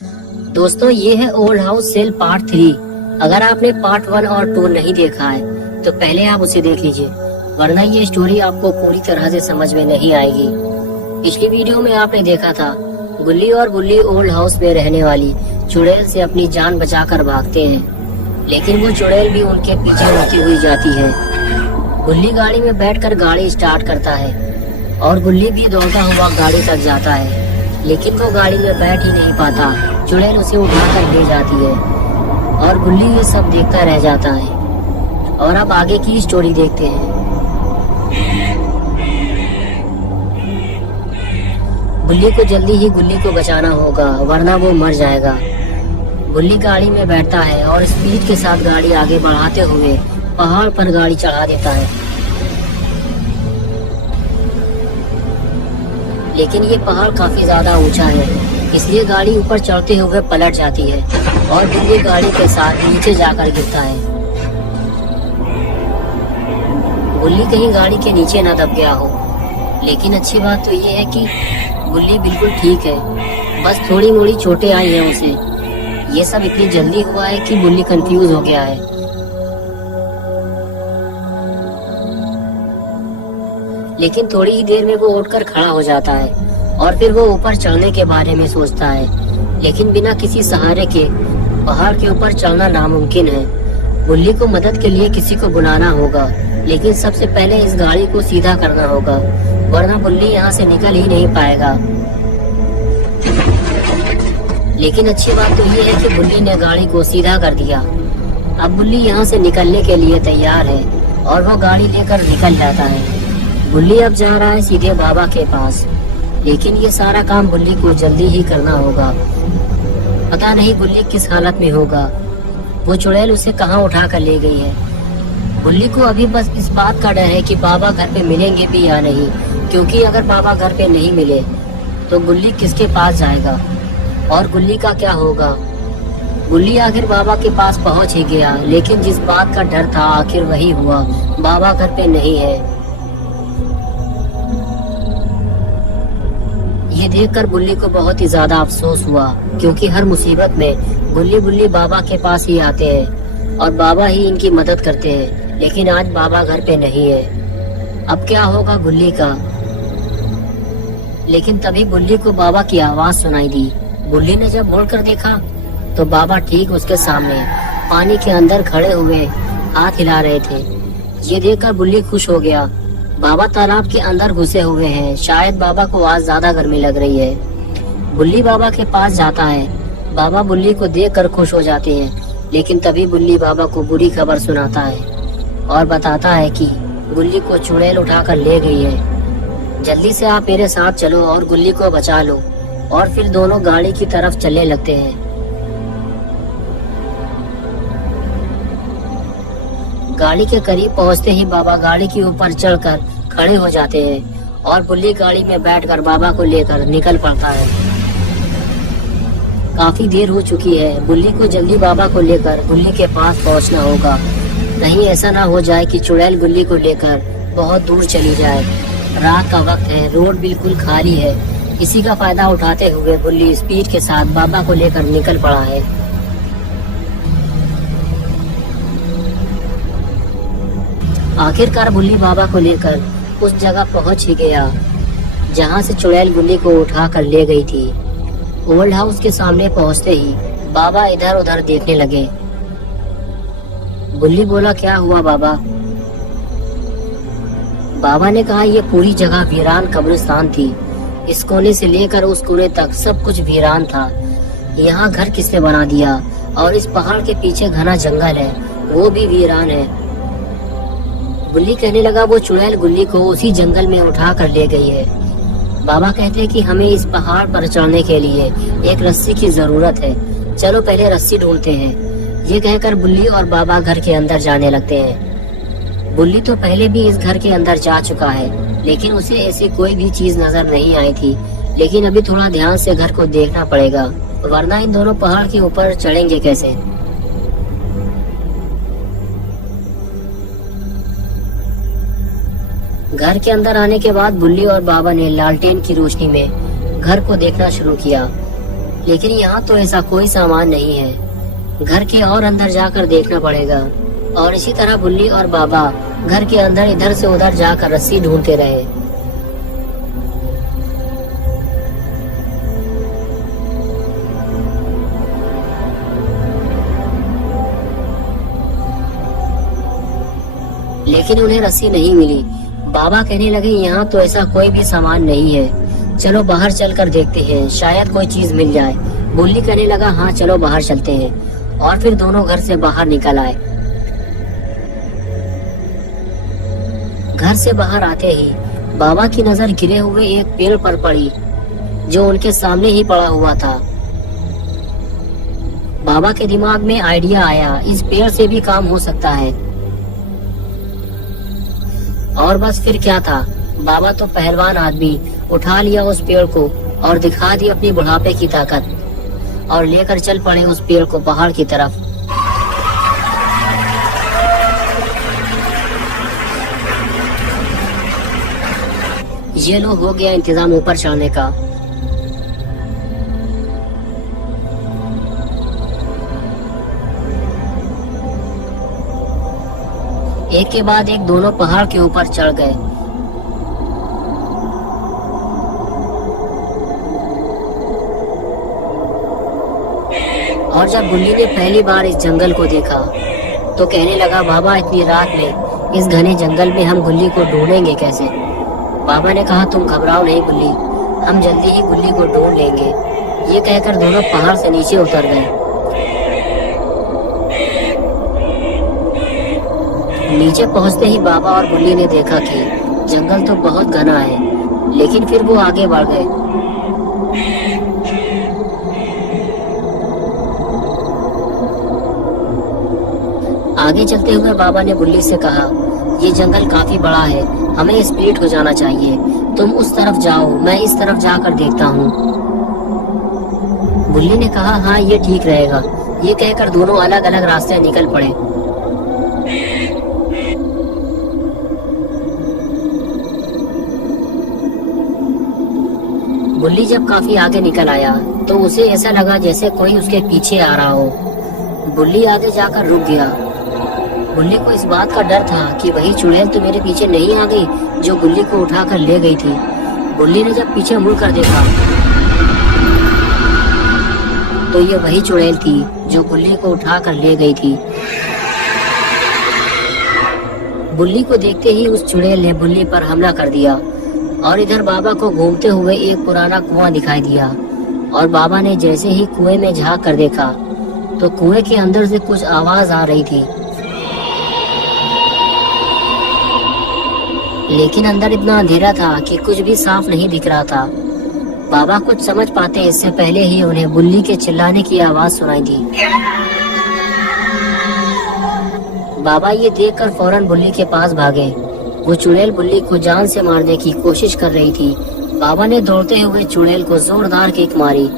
दोस्तों, ये है ओल्ड हाउस सेल पार्ट 3। अगर आपने पार्ट 1 और 2 नहीं देखा है तो पहले आप उसे देख लीजिए, वरना ये स्टोरी आपको पूरी तरह से समझ में नहीं आएगी। पिछली वीडियो में आपने देखा था गुल्ली और बुल्ली ओल्ड हाउस में रहने वाली चुड़ैल से अपनी जान बचाकर भागते हैं, लेकिन वो चुड़ैल भी उनके पीछे उड़ती हुई जाती है। गुल्ली गाड़ी में बैठकर गाड़ी स्टार्ट करता है और गुल्ली भी दौड़ता हुआ गाड़ी तक जाता है, लेकिन वो गाड़ी में बैठ ही नहीं पाता। चुड़ैल उसे उठाकर ले जाती है और गुल्ली ये सब देखता रह जाता है। और अब आगे की स्टोरी देखते हैं। गुल्ली को जल्दी ही गुल्ली को बचाना होगा, वरना वो मर जाएगा। गुल्ली गाड़ी में बैठता है और स्पीड के साथ गाड़ी आगे बढ़ाते हुए पहाड़ पर गाड़ी चढ़ा देता है, लेकिन ये पहाड़ काफी ज्यादा ऊंचा है, इसलिए गाड़ी ऊपर चढ़ते हुए पलट जाती है और गुल्ली गाड़ी के साथ नीचे जाकर गिरता है। गुल्ली कहीं गाड़ी के नीचे न दब गया हो, लेकिन अच्छी बात तो ये है कि गुल्ली बिल्कुल ठीक है, बस थोड़ी मोड़ी चोटें आई हैं उसे। ये सब इतनी जल्दी हुआ है कि गुल्ली कंफ्यूज हो गया है। लेकिन थोड़ी ही देर में वो उठकर खड़ा हो जाता है और फिर वो ऊपर चढ़ने के बारे में सोचता है, लेकिन बिना किसी सहारे के पहाड़ के ऊपर चढ़ना नामुमकिन है। गुल्ली को मदद के लिए किसी को बुलाना होगा, लेकिन सबसे पहले इस गाड़ी को सीधा करना होगा, वरना गुल्ली यहाँ से निकल ही नहीं पाएगा। लेकिन अच्छी बात तो ये है कि गुल्ली ने गाड़ी को सीधा कर दिया। अब गुल्ली यहाँ से निकलने के लिए तैयार है और वो गाड़ी लेकर निकल जाता है। गुल्ली अब जा रहा है सीधे बाबा के पास, लेकिन ये सारा काम गुल्ली को जल्दी ही करना होगा। पता नहीं गुल्ली किस हालत में होगा, वो चुड़ैल उसे कहाँ उठा कर ले गई है। गुल्ली को अभी बस इस बात का डर है कि बाबा घर पे मिलेंगे भी या नहीं, क्योंकि अगर बाबा घर पे नहीं मिले तो गुल्ली किसके पास जाएगा और गुल्ली का क्या होगा। गुल्ली आखिर बाबा के पास पहुंच ही गया, लेकिन जिस बात का डर था आखिर वही हुआ, बाबा घर पे नहीं है। ये देखकर गुल्ली को बहुत ही ज्यादा अफसोस हुआ, क्योंकि हर मुसीबत में गुल्ली बुल्ली बाबा के पास ही आते हैं और बाबा ही इनकी मदद करते हैं, लेकिन आज बाबा घर पे नहीं है। अब क्या होगा गुल्ली का। लेकिन तभी गुल्ली को बाबा की आवाज सुनाई दी। गुल्ली ने जब मुड़कर देखा तो बाबा ठीक उसके सामने पानी के अंदर खड़े हुए हाथ हिला रहे थे। ये देखकर गुल्ली खुश हो गया। बाबा तालाब के अंदर घुसे हुए हैं, शायद बाबा को आज ज्यादा गर्मी लग रही है। गुल्ली बाबा के पास जाता है। बाबा गुल्ली को देखकर खुश हो जाते हैं, लेकिन तभी गुल्ली बाबा को बुरी खबर सुनाता है और बताता है कि गुल्ली को चुड़ैल उठाकर ले गई है। जल्दी से आप मेरे साथ चलो और गुल्ली को बचा लो। और फिर दोनों गाड़ी की तरफ चलने लगते हैं। गाड़ी के करीब पहुंचते ही बाबा गाड़ी के ऊपर चढ़कर खड़े हो जाते हैं और गुल्ली गाड़ी में बैठकर बाबा को लेकर निकल पड़ता है। काफी देर हो चुकी है, गुल्ली को जल्दी बाबा को लेकर गुल्ली के पास पहुंचना होगा। कहीं ऐसा ना हो जाए कि चुड़ैल गुल्ली को लेकर बहुत दूर चली जाए। रात का वक्त है, रोड बिल्कुल खाली है। इसी का फायदा उठाते हुए गुल्ली स्पीड के साथ बाबा को लेकर निकल पड़ा है। आखिरकार गुल्ली बाबा को लेकर उस जगह पहुंच ही गया जहां से चुड़ैल गुल्ली को उठा कर ले गई थी। ओल्ड हाउस के सामने पहुंचते ही बाबा इधर उधर देखने लगे। गुल्ली बोला, क्या हुआ बाबा। बाबा ने कहा, ये पूरी जगह वीरान कब्रिस्तान थी। इस कोने से लेकर उस कोने तक सब कुछ वीरान था। यहाँ घर किसने बना दिया, और इस पहाड़ के पीछे घना जंगल है, वो भी वीरान है। गुल्ली कहने लगा, वो चुड़ैल गुल्ली को उसी जंगल में उठा कर ले गई है। बाबा कहते हैं कि हमें इस पहाड़ पर चढ़ने के लिए एक रस्सी की जरूरत है, चलो पहले रस्सी ढूंढते हैं। ये कहकर गुल्ली और बाबा घर के अंदर जाने लगते हैं। गुल्ली तो पहले भी इस घर के अंदर जा चुका है, लेकिन उसे ऐसी कोई भी चीज नजर नहीं आई थी। लेकिन अभी थोड़ा ध्यान से घर को देखना पड़ेगा, वरना इन दोनों पहाड़ के ऊपर चढ़ेंगे कैसे। घर के अंदर आने के बाद गुल्ली और बाबा ने लालटेन की रोशनी में घर को देखना शुरू किया। लेकिन यहाँ तो ऐसा कोई सामान नहीं है। घर के और अंदर जाकर देखना पड़ेगा। और इसी तरह बुल्ली और बाबा घर के अंदर इधर से उधर जाकर रस्सी ढूंढते रहे। लेकिन उन्हें रस्सी नहीं मिली। बाबा कहने लगे यहाँ तो ऐसा कोई भी सामान नहीं है, चलो बाहर चलकर देखते हैं, शायद कोई चीज मिल जाए। बुल्ली कहने लगा हाँ चलो बाहर चलते हैं। और फिर दोनों घर से बाहर निकल आए। घर से बाहर आते ही बाबा की नजर गिरे हुए एक पेड़ पर पड़ी जो उनके सामने ही पड़ा हुआ था। बाबा के दिमाग में आइडिया आया, इस पेड़ से भी काम हो सकता है। और बस फिर क्या था, बाबा तो पहलवान आदमी उठा लिया उस पेड़ को और दिखा दी अपनी बुढ़ापे की ताकत और लेकर चल पड़े उस पेड़ को पहाड़ की तरफ। ये लो हो गया इंतजाम ऊपर चढ़ने का। एक के बाद एक दोनों पहाड़ के ऊपर चढ़ गए। और जब बुल्ली ने पहली बार इस जंगल को देखा तो कहने लगा बाबा इतनी रात में इस घने जंगल में हम गुल्ली को ढूंढेंगे कैसे। बाबा ने कहा तुम घबराओ नहीं बुल्ली, हम जल्दी ही गुल्ली को ढूंढ लेंगे। ये कहकर दोनों पहाड़ से नीचे उतर गए। नीचे पहुंचते ही बाबा और बुल्ली ने देखा कि जंगल तो बहुत घना है, लेकिन फिर वो आगे बढ़ गए। आगे चलते हुए बाबा ने बुल्ली से कहा ये जंगल काफी बड़ा है, हमें स्पीड हो जाना चाहिए, तुम उस तरफ जाओ, मैं इस तरफ जाकर देखता हूँ। बुल्ली ने कहा हाँ ये ठीक रहेगा। ये कहकर दोनों अलग अलग रास्ते निकल पड़े। बुल्ली जब काफी आगे निकल आया तो उसे ऐसा लगा जैसे कोई उसके पीछे आ रहा हो। बुल्ली आगे जाकर रुक गया। बुल्ली को इस बात का डर था कि वही चुड़ैल तो मेरे पीछे नहीं आ गई जो बुल्ली को उठाकर ले गई थी। बुल्ली ने जब पीछे मुड़कर देखा तो ये वही चुड़ैल थी जो बुल्ली को उठाकर ले गई थी। बुल्ली को देखते ही उस चुड़ैल ने बुल्ली पर हमला कर दिया और इधर बाबा को घूमते हुए एक पुराना कुआं दिखाई दिया। और बाबा ने जैसे ही कुएं में झांक कर देखा तो कुएं के अंदर से कुछ आवाज आ रही थी, लेकिन अंदर इतना अंधेरा था कि कुछ भी साफ नहीं दिख रहा था। बाबा कुछ समझ पाते इससे पहले ही उन्हें बुल्ली के चिल्लाने की आवाज सुनाई दी। बाबा ये देखकर फौरन बुल्ली के पास भागे। वो चुड़ैल बुल्ली को जान से मारने की कोशिश कर रही थी। बाबा ने दौड़ते हुए चुड़ैल को जोरदार किक मारी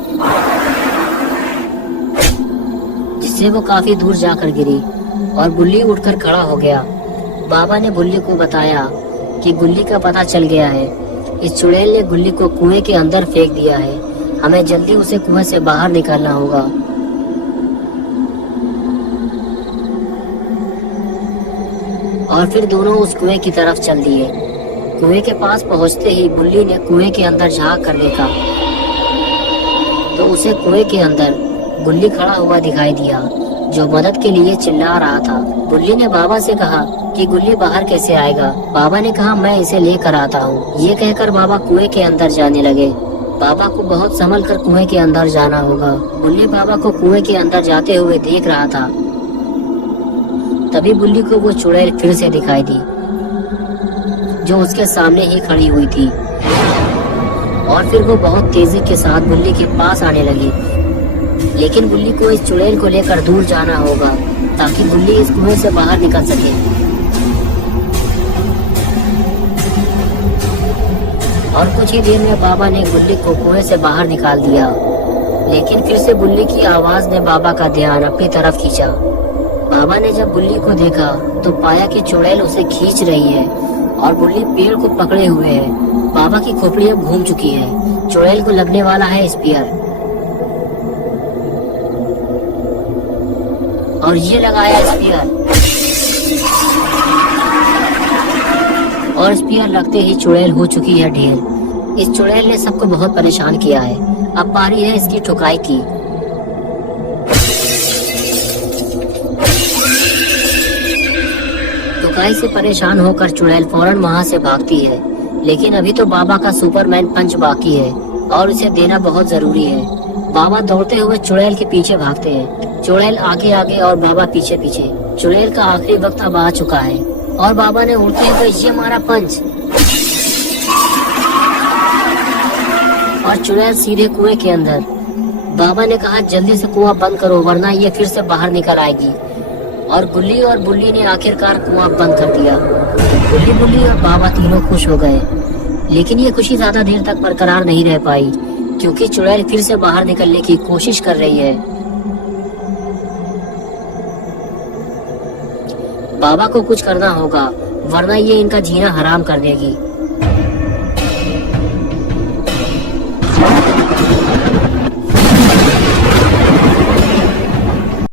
जिससे वो काफी दूर जाकर गिरी और बुल्ली उठकर खड़ा हो गया। बाबा ने बुल्ली को बताया कि गुल्ली का पता चल गया है। इस चुड़ैल ने गुल्ली को कुएं के अंदर फेंक दिया है, हमें जल्दी उसे कुएं से बाहर निकालना होगा। और फिर दोनों उस कुएं की तरफ चल दिए। कुएं के पास पहुंचते ही बुल्ली ने कुएं के अंदर झांक कर देखा तो उसे कुएं के अंदर गुल्ली खड़ा हुआ दिखाई दिया जो मदद के लिए चिल्ला रहा था। बुल्ली ने बाबा से कहा कि गुल्ली बाहर कैसे आएगा। बाबा ने कहा मैं इसे लेकर आता हूँ। ये कहकर बाबा कुएं के अंदर जाने लगे। बाबा को बहुत संभल कर कुएं के अंदर जाना होगा। बुल्ली बाबा को कुएं के अंदर जाते हुए देख रहा था। तभी बुल्ली को वो चुड़ैल फिर से दिखाई दी जो उसके सामने ही खड़ी हुई थी और फिर वो बहुत तेजी के साथ बुल्ली के पास आने लगी। लेकिन बुल्ली को इस चुड़ैल को लेकर दूर जाना होगा ताकि बुल्ली इस कुएं से बाहर निकल सके। और कुछ ही देर में बाबा ने बुल्ली को कुएं से बाहर निकाल दिया। लेकिन फिर से बुल्ली की आवाज ने बाबा का ध्यान अपनी तरफ खींचा। बाबा ने जब बुल्ली को देखा तो पाया कि चुड़ैल उसे खींच रही है और बुल्ली पेड़ को पकड़े हुए है। बाबा की खोपड़ी अब घूम चुकी है। चुड़ैल को लगने वाला है स्पीयर। और ये लगाया स्पीयर, और स्पीयर लगते ही चुड़ैल हो चुकी है ढेर। इस चुड़ैल ने सबको बहुत परेशान किया है। अब बारी है इसकी ठुकाई की। ठुकाई से परेशान होकर चुड़ैल फौरन वहां से भागती है, लेकिन अभी तो बाबा का सुपरमैन पंच बाकी है और उसे देना बहुत जरूरी है। बाबा दौड़ते हुए चुड़ैल के पीछे भागते हैं, चुड़ैल आगे आगे और बाबा पीछे पीछे। चुड़ैल का आखिरी वक्त अब आ चुका है और बाबा ने उड़ते हुए ये मारा पंच, और चुड़ैल सीधे कुएं के अंदर। बाबा ने कहा जल्दी से कुआं बंद करो वरना ये फिर से बाहर निकल आएगी। और गुल्ली और बुल्ली ने आखिरकार कुआं बंद कर दिया। गुल्ली बुल्ली और बाबा तीनों खुश हो गए, लेकिन ये खुशी ज्यादा देर तक बरकरार नहीं रह पाई, क्योंकि चुड़ैल फिर से बाहर निकलने की कोशिश कर रही है। बाबा को कुछ करना होगा वरना ये इनका जीना हराम कर देगी।